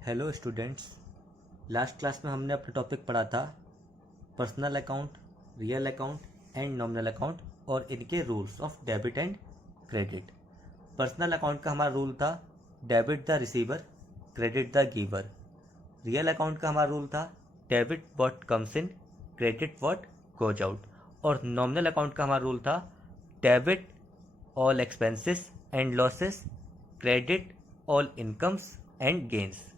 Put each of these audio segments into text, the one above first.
Hello students. Last class में हमने अपना टॉपिक पढ़ा था personal account, real account and nominal account और इनके rules of debit and credit. Personal account का हमारा रूल था debit the receiver, credit the giver. Real account का हमारा रूल था debit what comes in, credit what goes out. और nominal account का हमारा रूल था debit all expenses and losses, credit all incomes and gains.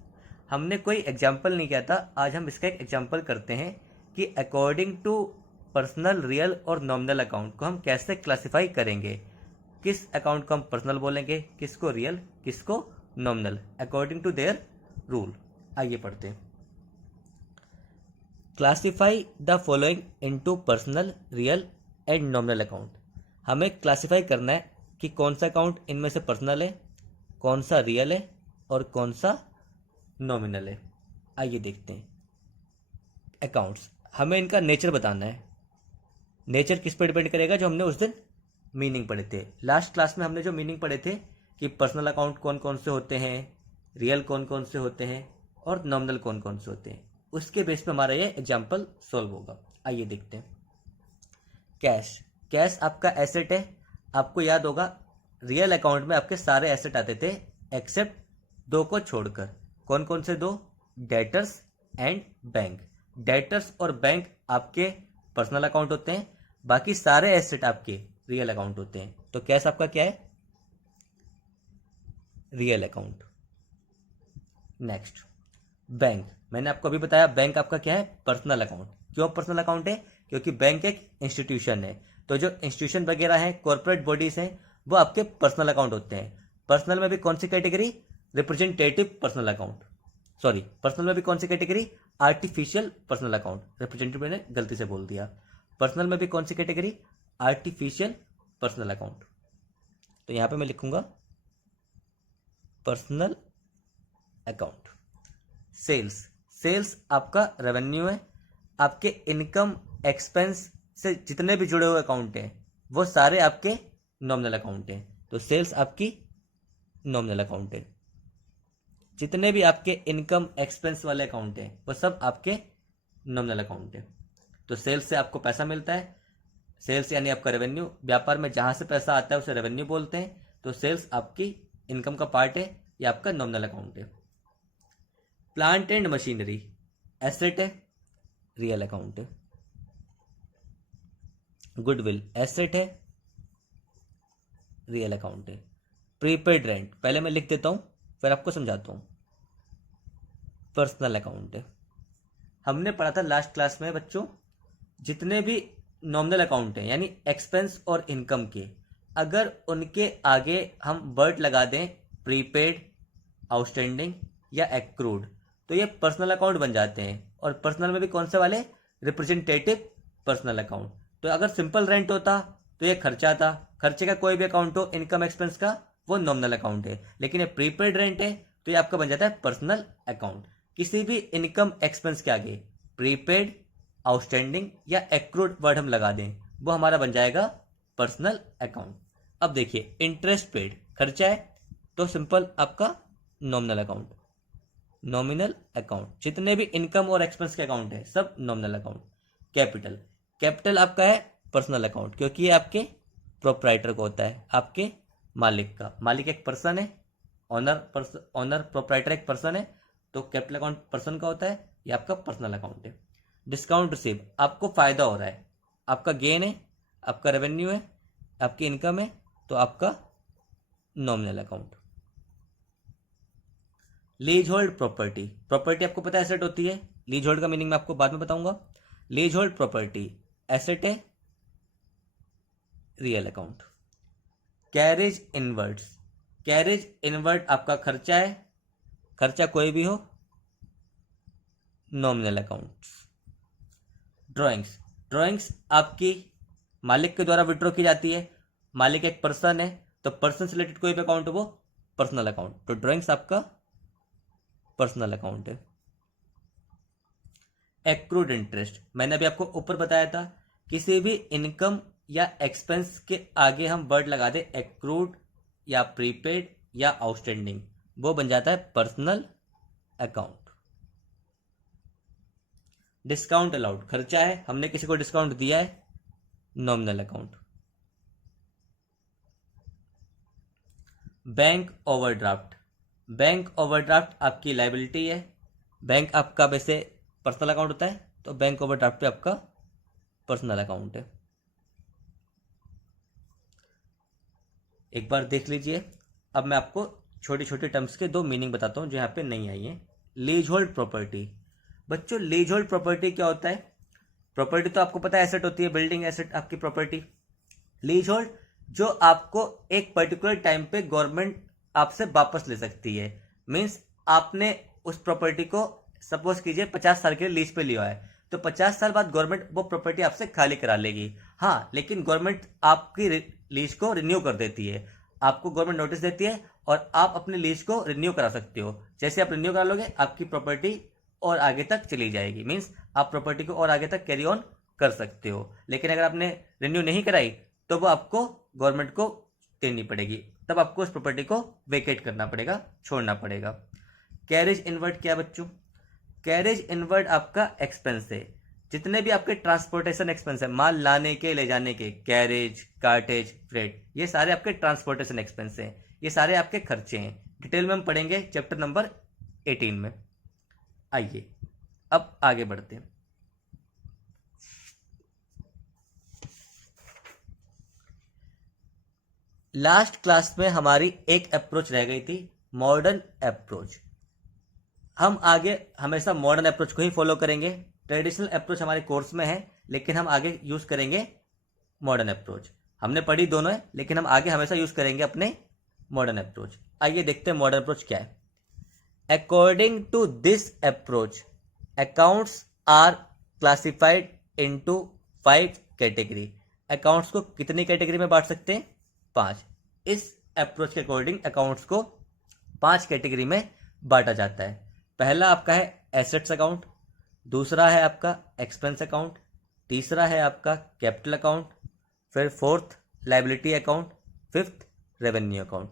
हमने कोई एग्जाम्पल नहीं किया था, आज हम इसका एक एग्जाम्पल करते हैं कि अकॉर्डिंग टू पर्सनल, रियल और नॉमिनल अकाउंट को हम कैसे क्लासिफाई करेंगे। किस अकाउंट को हम पर्सनल बोलेंगे, किसको रियल, किसको nominal, according to their rule. आइए पढ़ते हैं। Classify the following into personal, real and nominal account. हमें क्लासिफाई करना है कि कौन सा अकाउंट इनमें से पर्सनल है, कौन सा रियल है और कौन सा नॉमिनल है। आइए देखते हैं। अकाउंट्स, हमें इनका नेचर बताना है। नेचर किस पर डिपेंड करेगा? जो हमने उस दिन मीनिंग पढ़े थे। लास्ट क्लास में हमने जो मीनिंग पढ़े थे कि पर्सनल अकाउंट कौन कौन से होते हैं, रियल कौन कौन से होते हैं और नॉमिनल कौन कौन से होते हैं, उसके बेस पे हमारा ये एग्जाम्पल सॉल्व होगा। आइए देखते हैं। कैश, कैश आपका एसेट है। आपको याद होगा रियल अकाउंट में आपके सारे एसेट आते थे एक्सेप्ट दो को छोड़कर। कौन कौन से दो? Debtors and bank. डेटर्स और बैंक आपके पर्सनल अकाउंट होते हैं, बाकी सारे एसेट आपके रियल अकाउंट होते हैं। तो कैश आपका क्या है? Real account. Next, bank. मैंने आपको अभी बताया बैंक आपका क्या है? Personal account. क्यों पर्सनल अकाउंट है? क्योंकि बैंक एक इंस्टीट्यूशन है। तो जो इंस्टीट्यूशन वगैरह है, कॉर्पोरेट बॉडीज हैं, वो आपके पर्सनल अकाउंट होते हैं। पर्सनल में भी कौन सी category? Representative personal account. Sorry, personal में भी कौन सी category? Artificial personal account. Representative मैंने गलती से बोल दिया। पर्सनल में भी कौन सी कैटेगरी? Artificial personal account. तो यहां पे मैं लिखूंगा पर्सनल अकाउंट। सेल्स, सेल्स आपका रेवेन्यू है। आपके इनकम एक्सपेंस से जितने भी जुड़े हुए अकाउंट हैं वो सारे आपके नॉमिनल अकाउंट हैं। तो सेल्स आपकी नॉमिनल अकाउंट है। जितने भी आपके इनकम एक्सपेंस वाले अकाउंट हैं वो सब आपके नॉमिनल अकाउंट है। तो सेल्स से आपको पैसा मिलता है। सेल्स यानी आपका रेवेन्यू। व्यापार में जहां से पैसा आता है उसे रेवेन्यू बोलते हैं। तो सेल्स आपकी इनकम का पार्ट है, या आपका नॉमिनल अकाउंट है। प्लांट एंड मशीनरी एसेट है, रियल अकाउंट है। गुडविल एसेट है, रियल अकाउंट है। प्रीपेड रेंट, पहले मैं लिख देता हूं फिर आपको समझाता हूं। पर्सनल अकाउंट है। हमने पढ़ा था लास्ट क्लास में बच्चों, जितने भी नॉमिनल अकाउंट हैं यानी एक्सपेंस और इनकम के, अगर उनके आगे हम वर्ड लगा दें प्रीपेड, आउटस्टैंडिंग या एक्रूड, तो ये पर्सनल अकाउंट बन जाते हैं। और पर्सनल में भी कौन से वाले? Representative personal account. तो अगर सिंपल रेंट होता तो ये खर्चा था। खर्चे का कोई भी अकाउंट हो इनकम एक्सपेंस का, वो नॉमिनल अकाउंट है। लेकिन ये प्रीपेड रेंट है तो ये आपका बन जाता है पर्सनल अकाउंट। किसी भी इनकम एक्सपेंस के आगे प्रीपेड, आउटस्टैंडिंग या एक्रूड वर्ड हम लगा दें, वो हमारा बन जाएगा पर्सनल अकाउंट। अब देखिए, इंटरेस्ट पेड खर्चा है तो सिंपल आपका नॉमिनल अकाउंट। नॉमिनल अकाउंट, जितने भी इनकम और एक्सपेंस के अकाउंट है सब नॉमिनल अकाउंट। कैपिटल, कैपिटल आपका है पर्सनल अकाउंट, क्योंकि ये आपके प्रोप्राइटर को होता है, आपके मालिक का। मालिक एक पर्सन है, ऑनर प्रोप्राइटर एक पर्सन है, तो कैपिटल अकाउंट पर्सन का होता है, ये आपका पर्सनल अकाउंट है। डिस्काउंट रिसीव, आपको फायदा हो रहा है, आपका गेन है, आपका रेवेन्यू है, आपकी इनकम है, तो आपका nominal account. Lease hold property, property आपको पता है एसेट होती है। लीज होल्ड का मीनिंग मैं आपको बाद में बताऊंगा। लीज होल्ड प्रॉपर्टी एसेट है, real account. Carriage inwards, carriage inward आपका खर्चा है, खर्चा कोई भी हो, नॉमिनल अकाउंट। ड्राइंग्स, ड्राइंग्स आपकी मालिक के द्वारा विड्रॉ की जाती है। मालिक एक पर्सन है तो पर्सन से रिलेटेड कोई भी अकाउंट हो वो पर्सनल अकाउंट। तो ड्राइंग्स आपका पर्सनल अकाउंट है। एक्रूड इंटरेस्ट, मैंने अभी आपको ऊपर बताया था, किसी भी इनकम या एक्सपेंस के आगे हम वर्ड लगा दे एक्रूड या प्रीपेड या आउटस्टैंडिंग, वो बन जाता है पर्सनल अकाउंट। डिस्काउंट अलाउड खर्चा है, हमने किसी को डिस्काउंट दिया है, nominal account. Bank overdraft, bank overdraft आपकी लाइबिलिटी है। बैंक आपका वैसे पर्सनल अकाउंट होता है, तो बैंक ओवरड्राफ्ट पे आपका पर्सनल अकाउंट है। एक बार देख लीजिए। अब मैं आपको छोटी छोटी टर्म्स के दो मीनिंग बताता हूँ जो यहाँ पे नहीं आई है। Lease hold property. बच्चों लीज होल्ड प्रॉपर्टी क्या होता है? प्रॉपर्टी तो आपको पता है एसेट होती है, बिल्डिंग एसेट आपकी प्रॉपर्टी। लीज होल्ड जो आपको एक पर्टिकुलर टाइम पे गवर्नमेंट आपसे वापस ले सकती है। मीन्स आपने उस प्रॉपर्टी को सपोज कीजिए 50 साल के लिए लीज पे लिया है, तो 50 साल बाद गवर्नमेंट वो प्रॉपर्टी आपसे खाली करा लेगी। हाँ, लेकिन गवर्नमेंट आपकी लीज को रिन्यू कर देती है। आपको गवर्नमेंट नोटिस देती है और आप अपने लीज को रिन्यू करा सकते हो। जैसे आप रिन्यू करा लोगे, आपकी प्रॉपर्टी और आगे तक चली जाएगी। मीन्स आप प्रॉपर्टी को और आगे तक कैरी ऑन कर सकते हो। लेकिन अगर आपने रिन्यू नहीं कराई तो वो आपको गवर्नमेंट को देनी पड़ेगी, तब आपको उस प्रॉपर्टी को वेकेट करना पड़ेगा, छोड़ना पड़ेगा। कैरेज इनवर्ड क्या बच्चों? कैरेज इनवर्ड आपका एक्सपेंस है। जितने भी आपके ट्रांसपोर्टेशन एक्सपेंस है, माल लाने के ले जाने के, कैरेज, कार्टेज, फ्रेट, ये सारे आपके ट्रांसपोर्टेशन एक्सपेंस हैं। ये सारे आपके खर्चे हैं। डिटेल में हम पढ़ेंगे चैप्टर नंबर 18 में। आइए अब आगे बढ़ते हैं। लास्ट क्लास में हमारी एक अप्रोच रह गई थी, मॉडर्न अप्रोच। हम आगे हमेशा मॉडर्न अप्रोच को ही फॉलो करेंगे। ट्रेडिशनल अप्रोच हमारे कोर्स में है, लेकिन हम आगे यूज करेंगे मॉडर्न अप्रोच। हमने पढ़ी दोनों है, लेकिन हम आगे हमेशा यूज करेंगे अपने मॉडर्न अप्रोच। आइए देखते हैं मॉडर्न अप्रोच क्या है। According to this approach accounts are classified into 5 category. Accounts को कितनी कैटेगरी में बांट सकते हैं? 5। इस अप्रोच के अकॉर्डिंग अकाउंट्स को 5 कैटेगरी में बांटा जाता है। पहला आपका है एसेट्स अकाउंट, दूसरा है आपका एक्सपेंस अकाउंट, तीसरा है आपका कैपिटल अकाउंट, फिर fourth liability account, fifth revenue account.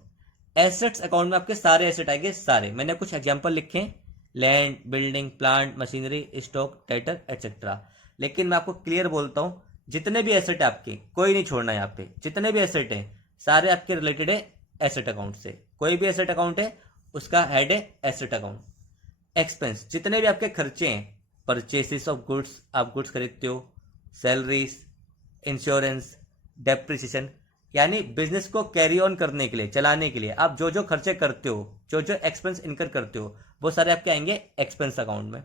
Assets account में आपके सारे एसेट आएंगे, सारे। मैंने कुछ एग्जांपल लिखे हैं, land, building, plant, machinery, stock, debtor etcetera. लेकिन मैं आपको क्लियर बोलता हूँ, जितने भी एसेट है आपके, कोई नहीं छोड़ना। यहाँ पे जितने भी एसेट हैं सारे आपके रिलेटेड है एसेट अकाउंट से। कोई भी एसेट अकाउंट है उसका हेड है एसेट अकाउंट। एक्सपेंस जितने भी आपके खर्चे हैं, परचेसिस ऑफ गुड्स, आप गुड्स खरीदते हो, सैलरीज, इंश्योरेंस, डेप्रिसिएशन, यानी बिजनेस को कैरी ऑन करने के लिए, चलाने के लिए आप जो जो खर्चे करते हो, जो जो एक्सपेंस इनकर करते हो, वो सारे आपके आएंगे एक्सपेंस अकाउंट में।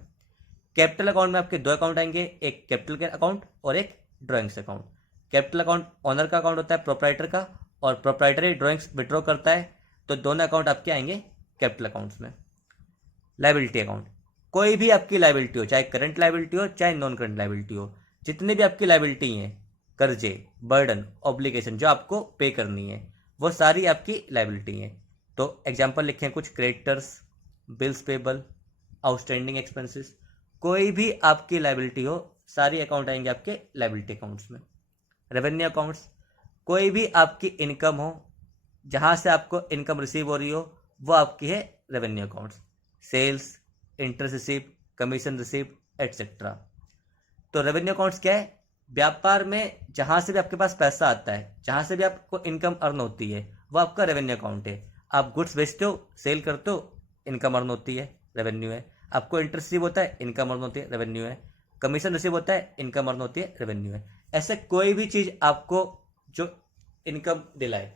कैपिटल अकाउंट में आपके 2 अकाउंट आएंगे, एक कैपिटल के अकाउंट और एक drawings account. Capital account owner का अकाउंट होता है, प्रोप्राइटर का, और प्रोप्राइटरी ड्रॉइंग्स विड्रॉ करता है, तो दोनों अकाउंट आपके आएंगे कैपिटल अकाउंट्स में। लायबिलिटी अकाउंट, कोई भी आपकी लायबिलिटी हो, चाहे करंट लायबिलिटी हो चाहे नॉन करंट लायबिलिटी हो, जितने भी आपकी लायबिलिटी हैं, कर्जे, बर्डन, ऑब्लिगेशन जो आपको पे करनी है, वो सारी आपकी लायबिलिटी हैं। तो एग्जांपल लिखे हैं कुछ, creditors, bills payable, outstanding expenses, कोई भी आपकी लायबिलिटी हो, सारी अकाउंट आएंगे आपके लायबिलिटी अकाउंट्स में। रेवेन्यू अकाउंट्स, कोई भी आपकी इनकम हो, जहां से आपको इनकम रिसीव हो रही हो, वो आपकी है revenue accounts. Sales, interest receive, commission receive etcetera. तो रेवेन्यू अकाउंट्स क्या है? व्यापार में जहां से भी आपके पास पैसा आता है, जहां से भी आपको इनकम अर्न होती है, वो आपका रेवेन्यू अकाउंट है। आप गुड्स बेचते हो, सेल करते हो, इनकम अर्न होती है, रेवेन्यू है। आपको इंटरेस्ट रिसीव होता है, इनकम अर्न होती है, रेवेन्यू है। कमीशन रिसीव होता है, इनकम अर्न होती है, रेवेन्यू है। ऐसे कोई भी चीज आपको जो इनकम दिलाए,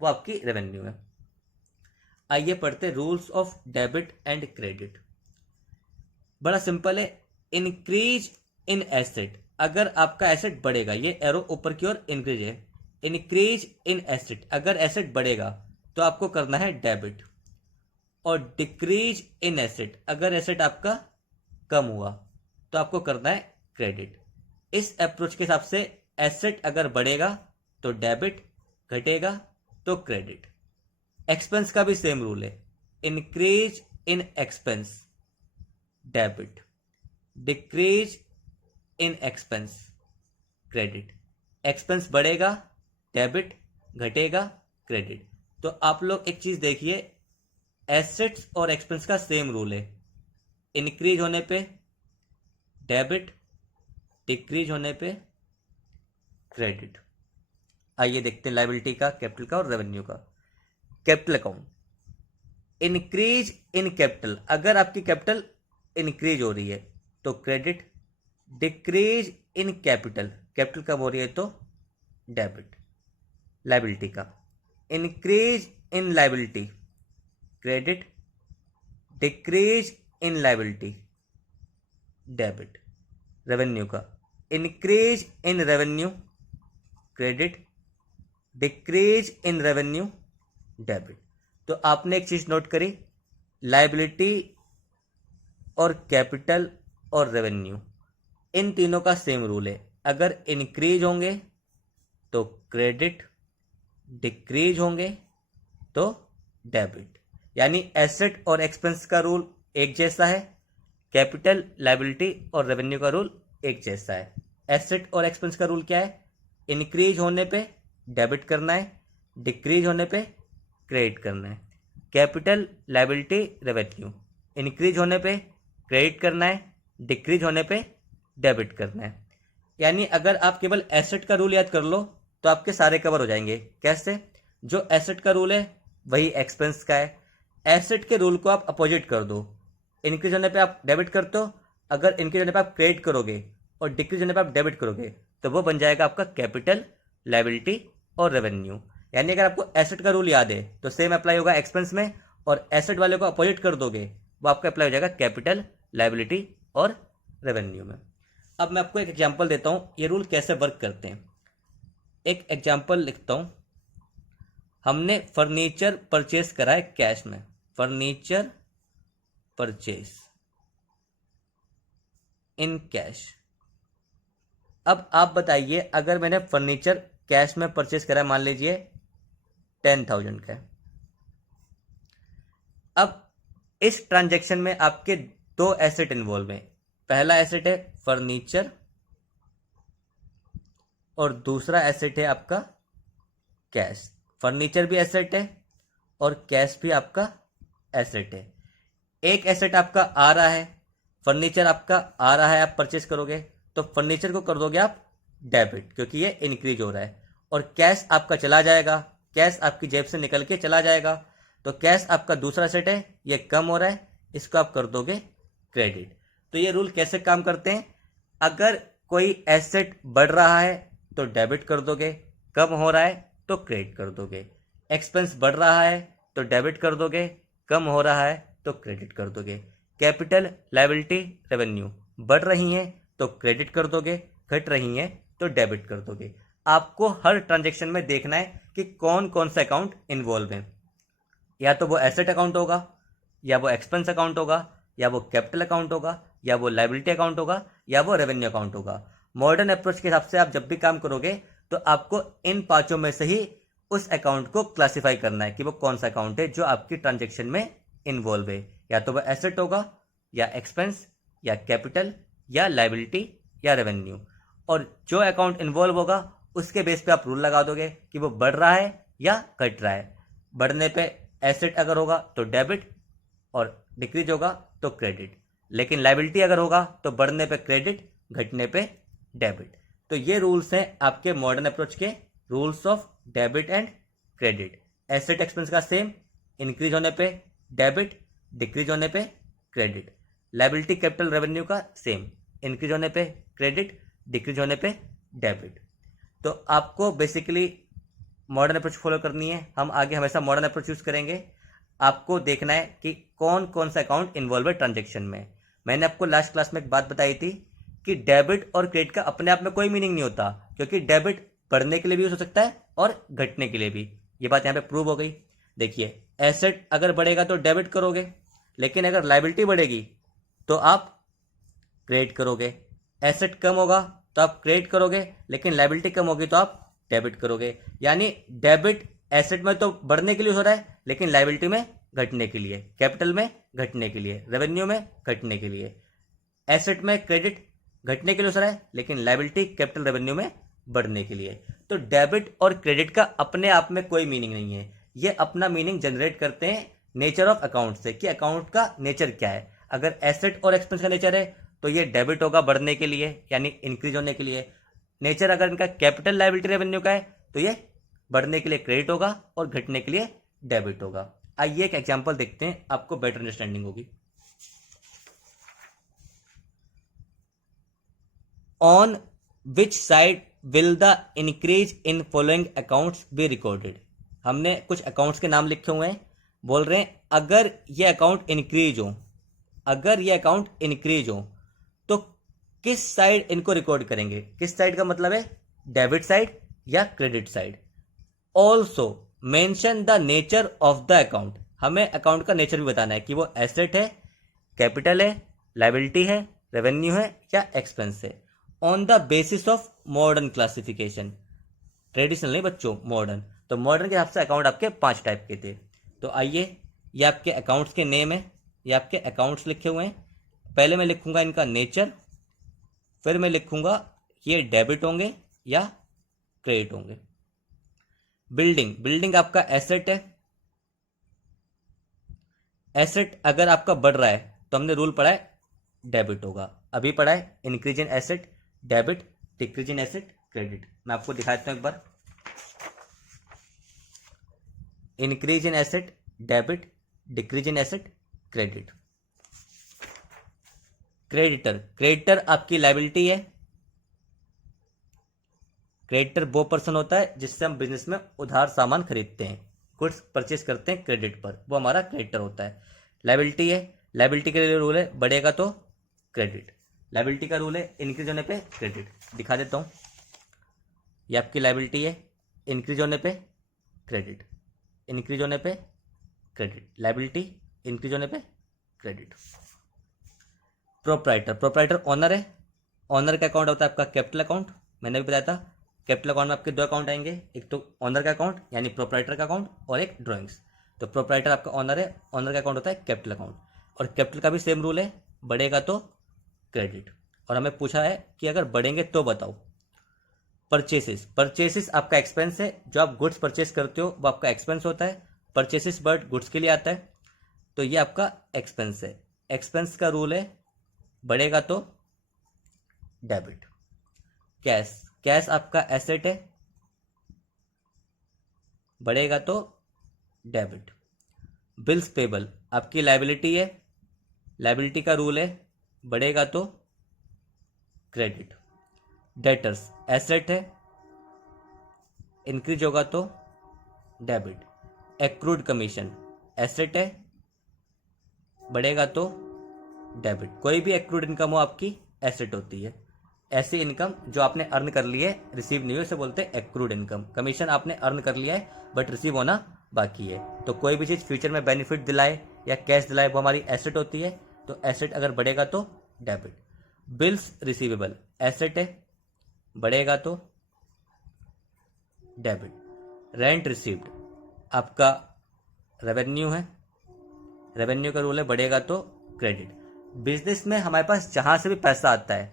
वो आपकी रेवेन्यू है। आइए पढ़ते rules of debit and credit. बड़ा सिंपल है। इंक्रीज इन एसेट, अगर आपका एसेट बढ़ेगा, ये एरो ऊपर की ओर इंक्रीज है, इंक्रीज इन एसेट, अगर एसेट बढ़ेगा तो आपको करना है डेबिट। और डिक्रीज इन एसेट, अगर एसेट आपका कम हुआ तो आपको करना है क्रेडिट। इस अप्रोच के हिसाब से एसेट अगर बढ़ेगा तो डेबिट, घटेगा तो क्रेडिट। एक्सपेंस का भी सेम रूल है, इंक्रीज इन एक्सपेंस डेबिट, डिक्रीज इन एक्सपेंस क्रेडिट। एक्सपेंस बढ़ेगा डेबिट, घटेगा क्रेडिट। तो आप लोग एक चीज देखिए, एसेट्स और एक्सपेंस का सेम रूल है, इंक्रीज होने पे डेबिट, डिक्रीज होने पे क्रेडिट। आइए देखते हैं लायबिलिटी का, कैपिटल का और रेवेन्यू का। Capital account, increase in capital, अगर आपकी कैपिटल इंक्रीज हो रही है तो credit. Decrease in capital, capital कम हो रही है तो डेबिट। लायबिलिटी का, increase in liability credit, decrease in liability debit. Revenue का, increase in revenue credit, decrease in revenue debit. तो आपने एक चीज नोट करी, लायबिलिटी और कैपिटल और रेवेन्यू, इन तीनों का सेम रूल है। अगर इंक्रीज होंगे तो क्रेडिट, डिक्रीज होंगे तो डेबिट। यानी एसेट और एक्सपेंस का रूल एक जैसा है, कैपिटल, लायबिलिटी और रेवेन्यू का रूल एक जैसा है। एसेट और एक्सपेंस का रूल क्या है? इंक्रीज होने पे डेबिट करना है, डिक्रीज होने पे क्रेडिट करना है। कैपिटल, लायबिलिटी, रेवेन्यू, इंक्रीज होने पे क्रेडिट करना है, डिक्रीज होने पे डेबिट करना है। यानी अगर आप केवल एसेट का रूल याद कर लो तो आपके सारे कवर हो जाएंगे। कैसे? जो एसेट का रूल है वही एक्सपेंस का है। एसेट के रूल को आप अपोजिट कर दो, इंक्रीज होने पे आप डेबिट करते हो, अगर इंक्रीज होने पे आप क्रेडिट करोगे और डिक्रीज होने पे आप डेबिट करोगे तो वो बन जाएगा आपका कैपिटल, लायबिलिटी और रेवेन्यू। यानी अगर आपको एसेट का रूल याद है तो सेम अप्लाई होगा एक्सपेंस में, और एसेट वाले को अपोजिट कर दोगे वो आपका अप्लाई हो जाएगा कैपिटल, लायबिलिटी और रेवेन्यू में। अब मैं आपको एक एग्जांपल देता हूँ ये रूल कैसे वर्क करते हैं। एक एग्जांपल लिखता हूँ, हमने फर्नीचर परचेस करा है कैश में, फर्नीचर परचेस इन कैश। अब आप बताइए, अगर मैंने फर्नीचर कैश में परचेस करा, मान लीजिए 10,000 का है। अब इस ट्रांजैक्शन में आपके दो एसेट इन्वॉल्व हैं। पहला एसेट है फर्नीचर और दूसरा एसेट है आपका कैश। फर्नीचर भी एसेट है और कैश भी आपका एसेट है। एक एसेट आपका आ रहा है, फर्नीचर आपका आ रहा है, आप परचेस करोगे तो फर्नीचर को कर दोगे आप डेबिट क्योंकि ये इंक्रीज हो रहा है, और कैश आपका चला जाएगा, कैश आपकी जेब से निकल के चला जाएगा। तो कैश आपका दूसरा एसेट है, ये कम हो रहा है, इसको आप कर दोगे क्रेडिट। तो ये रूल कैसे काम करते हैं? अगर कोई एसेट बढ़ रहा है तो डेबिट कर दोगे, कम हो रहा है तो क्रेडिट कर दोगे। एक्सपेंस बढ़ रहा है तो डेबिट कर दोगे, कम हो रहा है तो क्रेडिट कर दोगे। कैपिटल, लायबिलिटी, रेवेन्यू बढ़ रही हैं तो क्रेडिट कर दोगे, घट रही हैं तो डेबिट कर दोगे। आपको हर ट्रांजैक्शन में देखना है कि कौन कौन सा अकाउंट इन्वॉल्व है। या तो वो एसेट अकाउंट होगा, या वो एक्सपेंस अकाउंट होगा, या वो कैपिटल अकाउंट होगा, या वो लायबिलिटी अकाउंट होगा, या वो रेवेन्यू अकाउंट होगा। मॉडर्न अप्रोच के हिसाब से आप जब भी काम करोगे तो आपको इन पांचों में से ही उस अकाउंट को क्लासिफाई करना है कि वो कौन सा अकाउंट है जो आपकी ट्रांजैक्शन में इन्वॉल्व है। या तो वो एसेट होगा, या एक्सपेंस, या कैपिटल, या लायबिलिटी, या रेवेन्यू। और जो अकाउंट इन्वॉल्व होगा उसके बेस पे आप रूल लगा दोगे कि वो बढ़ रहा है या घट रहा है। बढ़ने पे एसेट अगर होगा तो डेबिट, और डिक्रीज होगा तो क्रेडिट। लेकिन लायबिलिटी अगर होगा तो बढ़ने पे क्रेडिट, घटने पे डेबिट। तो ये रूल्स हैं आपके मॉडर्न अप्रोच के, rules of debit and credit. Asset expense का सेम, इंक्रीज होने पे डेबिट, डिक्रीज होने पे क्रेडिट। लायबिलिटी, कैपिटल, रेवेन्यू का सेम, इंक्रीज होने पे क्रेडिट, डिक्रीज होने पे डेबिट। तो आपको बेसिकली मॉडर्न अप्रोच फॉलो करनी है। हम आगे हमेशा मॉडर्न अप्रोच यूज करेंगे। आपको देखना है कि कौन कौन सा अकाउंट इन्वॉल्व है ट्रांजैक्शन में। मैंने आपको लास्ट क्लास में एक बात बताई थी कि डेबिट और क्रेडिट का अपने आप में कोई मीनिंग नहीं होता, क्योंकि डेबिट बढ़ने के लिए भी यूज हो सकता है और घटने के लिए भी। ये बात यहाँ पे प्रूव हो गई। देखिए, एसेट अगर बढ़ेगा तो डेबिट करोगे, लेकिन अगर लायबिलिटी बढ़ेगी तो आप क्रेडिट करोगे। एसेट कम होगा तो आप क्रेडिट करोगे, लेकिन लायबिलिटी कम होगी तो आप डेबिट करोगे। यानी डेबिट एसेट में तो बढ़ने के लिए हो रहा है, लेकिन लायबिलिटी में घटने के लिए, कैपिटल में घटने के लिए, रेवेन्यू में घटने के लिए। एसेट में क्रेडिट घटने के लिए हो रहा है, लेकिन लायबिलिटी, कैपिटल, रेवेन्यू में बढ़ने के लिए। तो डेबिट और क्रेडिट का अपने आप में कोई मीनिंग नहीं है। ये अपना मीनिंग जनरेट करते हैं नेचर ऑफ अकाउंट से, कि अकाउंट का नेचर क्या है। अगर एसेट और एक्सपेंस का नेचर है तो ये डेबिट होगा बढ़ने के लिए यानी इंक्रीज होने के लिए। नेचर अगर इनका कैपिटल लायबिलिटी रेवेन्यू का है तो ये बढ़ने के लिए क्रेडिट होगा और घटने के लिए डेबिट होगा। आइए एक एग्जांपल देखते हैं, आपको बेटर अंडरस्टैंडिंग होगी। On which side will the increase in following accounts be recorded. हमने कुछ अकाउंट्स के नाम लिखे हुए हैं, बोल रहे हैं अगर ये अकाउंट इंक्रीज हो, अगर ये अकाउंट इंक्रीज हो तो किस साइड इनको रिकॉर्ड करेंगे। किस साइड का मतलब है डेबिट साइड या credit side. Also mention the nature of the account. हमें अकाउंट का नेचर भी बताना है कि वो एसेट है, कैपिटल है, लायबिलिटी है, रेवेन्यू है या एक्सपेंस है। On the basis of modern classification, traditional नहीं बच्चों, मॉडर्न। तो मॉडर्न के हिसाब से अकाउंट आपके 5 टाइप के थे। तो आइए, ये आपके अकाउंट्स के नेम है, ये आपके अकाउंट्स लिखे हुए हैं। पहले मैं लिखूंगा इनका नेचर, फिर मैं लिखूंगा ये डेबिट होंगे या क्रेडिट होंगे। बिल्डिंग, बिल्डिंग आपका एसेट है। एसेट अगर आपका बढ़ रहा है तो हमने रूल पढ़ा है डेबिट होगा, अभी पढ़ा है increase in asset debit, decrease in asset credit. मैं आपको दिखा देता हूं एक बार। Increase in asset debit, decrease in asset credit. Creditor, creditor आपकी लायबिलिटी है। क्रेडिटर वो पर्सन होता है जिससे हम बिजनेस में उधार सामान खरीदते हैं, गुड्स परचेज करते हैं क्रेडिट पर, वो हमारा क्रेडिटर होता है। लायबिलिटी है, लायबिलिटी के लिए रूल है बढ़ेगा तो क्रेडिट, लायबिलिटी का रूल है इंक्रीज होने पे क्रेडिट। दिखा देता हूं, ये आपकी लायबिलिटी है, इंक्रीज होने पे क्रेडिट, इंक्रीज होने पे क्रेडिट, लायबिलिटी इंक्रीज होने पे क्रेडिट। प्रोप्राइटर, प्रोप्राइटर ऑनर है। ऑनर का अकाउंट होता है आपका कैपिटल अकाउंट, मैंने भी बताया था। कैपिटल अकाउंट में आपके 2 अकाउंट आएंगे, एक तो ऑनर का अकाउंट यानी प्रोप्राइटर का अकाउंट और एक ड्राइंग्स। तो प्रोप्राइटर आपका ऑनर है, ऑनर का अकाउंट होता है कैपिटल अकाउंट। और कैपिटल का भी सेम रूल है, बढ़ेगा तो क्रेडिट। और हमें पूछा है कि अगर बढ़ेंगे तो बताओ। परचेसेस, परचेसेस आपका एक्सपेंस है, जो आप गुड्स परचेस करते हो वो आपका एक्सपेंस होता है। परचेसेस बट गुड्स के लिए आता है, तो ये आपका एक्सपेंस है। एक्सपेंस का रूल है बढ़ेगा तो डेबिट। कैश, कैश आपका एसेट है, बढ़ेगा तो डेबिट। बिल्स पेबल आपकी लायबिलिटी है, लायबिलिटी का रूल है बढ़ेगा तो क्रेडिट। डेटर्स एसेट है, इंक्रीज होगा तो डेबिट। एक्रूड कमीशन एसेट है, बढ़ेगा तो डेबिट। कोई भी एक्रूड इनकम हो आपकी एसेट होती है। ऐसी इनकम जो आपने अर्न कर ली है, रिसीव नहीं हुई, उसे बोलते हैं एक्रूड इनकम। कमीशन आपने अर्न कर लिया है बट रिसीव होना बाकी है। तो कोई भी चीज़ फ्यूचर में बेनिफिट दिलाए या कैश दिलाए वो हमारी एसेट होती है। तो एसेट अगर बढ़ेगा तो डेबिट। बिल्स रिसीवेबल एसेट है, बढ़ेगा तो डेबिट। रेंट रिसीव्ड आपका रेवेन्यू है, रेवेन्यू का रूल है बढ़ेगा तो क्रेडिट। बिजनेस में हमारे पास जहाँ से भी पैसा आता है,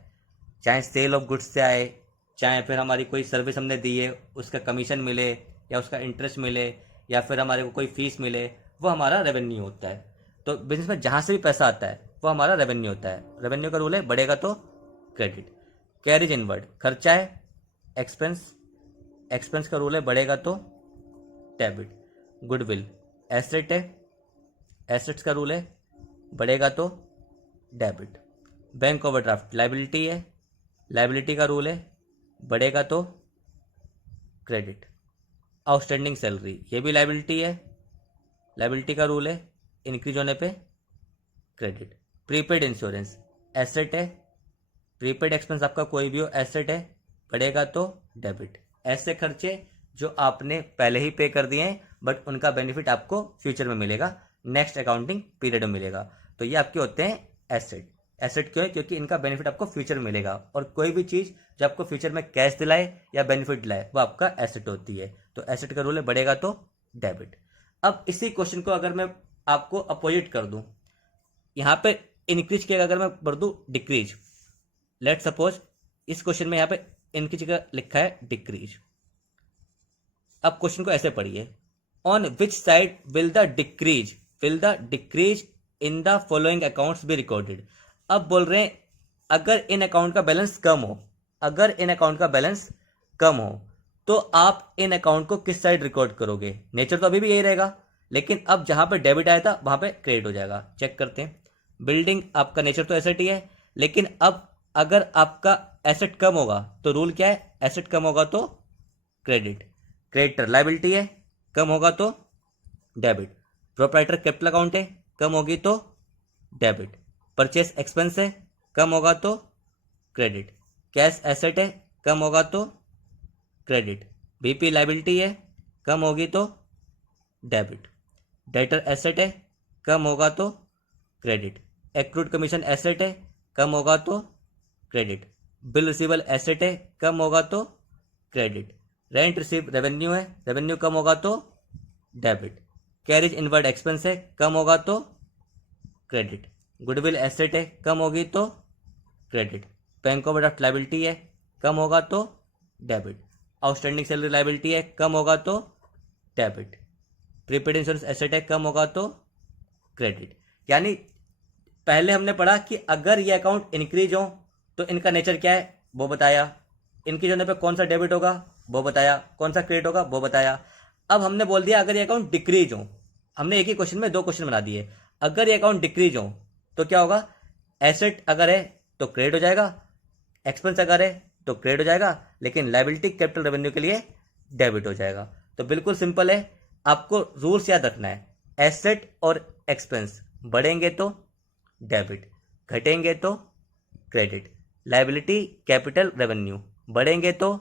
चाहे सेल ऑफ गुड्स से आए, चाहे फिर हमारी कोई सर्विस हमने दी है उसका कमीशन मिले या उसका इंटरेस्ट मिले या फिर हमारे को कोई फीस मिले, वो हमारा रेवेन्यू होता है। तो बिजनेस में जहाँ से भी पैसा आता है वो हमारा रेवेन्यू होता है। रेवेन्यू का रूल है बढ़ेगा तो क्रेडिट। कैरिज इनवर्ड खर्चा है, एक्सपेंस, एक्सपेंस का रूल है बढ़ेगा तो डेबिट। गुडविल एसेट है, एसेट्स का रूल है बढ़ेगा तो डेबिट। बैंक ओवरड्राफ्ट लायबिलिटी है, लायबिलिटी का रूल है बढ़ेगा तो क्रेडिट। आउटस्टैंडिंग सैलरी ये भी लायबिलिटी है, लायबिलिटी का रूल है इंक्रीज होने पे क्रेडिट। प्रीपेड इंश्योरेंस एसेट है, प्रीपेड एक्सपेंस आपका कोई भी हो एसेट है, बढ़ेगा तो डेबिट। ऐसे खर्चे जो आपने पहले ही पे कर दिए हैं बट उनका बेनिफिट आपको फ्यूचर में मिलेगा, नेक्स्ट अकाउंटिंग पीरियड में मिलेगा। तो ये आपके होते हैं एसेट। एसेट क्यों है? क्योंकि इनका बेनिफिट आपको फ्यूचर में मिलेगा। और कोई भी चीज़ जो आपको फ्यूचर में कैश दिलाए या बेनिफिट दिलाए वो आपका एसेट होती है। तो एसेट का रूल है बढ़ेगा तो डेबिट। अब इसी क्वेश्चन को अगर मैं आपको अपोजिट कर दूं, यहाँ पे इंक्रीज की अगर मैं भर दूं डिक्रीज, लेट सपोज इस क्वेश्चन में यहाँ पे इनकी जगह लिखा है डिक्रीज। अब क्वेश्चन को ऐसे पढ़िए, on which side will the decrease in the following accounts be recorded. अब बोल रहे हैं अगर इन अकाउंट का बैलेंस कम हो, अगर इन अकाउंट का बैलेंस कम हो तो आप इन अकाउंट को किस साइड रिकॉर्ड करोगे। नेचर तो अभी भी यही रहेगा, लेकिन अब जहां पे डेबिट आया था वहां पे क्रेडिट हो जाएगा। चेक करते हैं। बिल्डिंग आपका नेचर तो एसेट ही है, लेकिन अब अगर आपका एसेट कम होगा तो रूल क्या है, एसेट कम होगा तो क्रेडिट। क्रेडिटर लायबिलिटी है, कम होगा तो डेबिट। प्रोप्राइटर कैपिटल अकाउंट है, कम होगी तो डेबिट। परचेस एक्सपेंस है, कम होगा तो क्रेडिट। कैश एसेट है, कम होगा तो क्रेडिट। बीपी लायबिलिटी है, कम होगी तो डेबिट। डेटर एसेट है, कम होगा तो क्रेडिट। एक्रूड कमीशन एसेट है, कम होगा तो क्रेडिट। बिल रिसीवल एसेट है, कम होगा तो क्रेडिट। रेंट रिसीव रेवेन्यू है, रेवेन्यू कम होगा तो डेबिट। कैरिज इनवर्ड एक्सपेंस है, कम होगा तो क्रेडिट। गुडविल एसेट है, कम होगी तो क्रेडिट। बैंक ओवरड्राफ्ट लायबिलिटी है, कम होगा तो डेबिट। आउटस्टैंडिंग सैलरी लायबिलिटी है, कम होगा तो डेबिट। प्रीपेड इंश्योरेंस एसेट है, कम होगा तो क्रेडिट। यानी पहले हमने पढ़ा कि अगर ये अकाउंट इंक्रीज हो तो इनका नेचर क्या है वो बताया, इंक्रीज होने पे कौन सा डेबिट होगा वो बताया, कौन सा क्रेडिट होगा वो बताया। अब हमने बोल दिया अगर ये अकाउंट डिक्रीज हो, हमने एक ही क्वेश्चन में दो क्वेश्चन बना दिए। अगर ये अकाउंट डिक्रीज हो तो क्या होगा, एसेट अगर है तो क्रेडिट हो जाएगा, एक्सपेंस अगर है तो क्रेडिट हो जाएगा, लेकिन लायबिलिटी कैपिटल रेवेन्यू के लिए डेबिट हो जाएगा। तो बिल्कुल सिंपल है, आपको रूल्स याद रखना है। एसेट और एक्सपेंस बढ़ेंगे तो डेबिट, घटेंगे तो क्रेडिट। लायबिलिटी कैपिटल रेवेन्यू बढ़ेंगे तो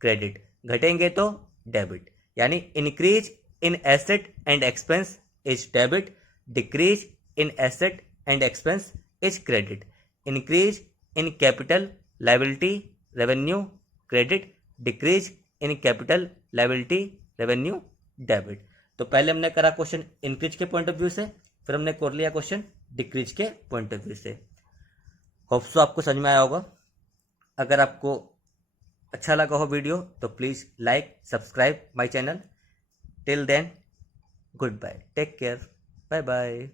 क्रेडिट, घटेंगे तो डेबिट। यानी increase in asset and expense is debit, decrease in asset and expense is credit. Increase in capital liability revenue credit, decrease in capital liability revenue debit. तो पहले हमने करा question increase के point of view से, फिर हमने कर लिया क्वेश्चन डिक्रीज के पॉइंट ऑफ व्यू से। होप सो आपको समझ में आया होगा। अगर आपको अच्छा लगा हो वीडियो तो please like subscribe my channel. Till then good bye, take care, bye bye.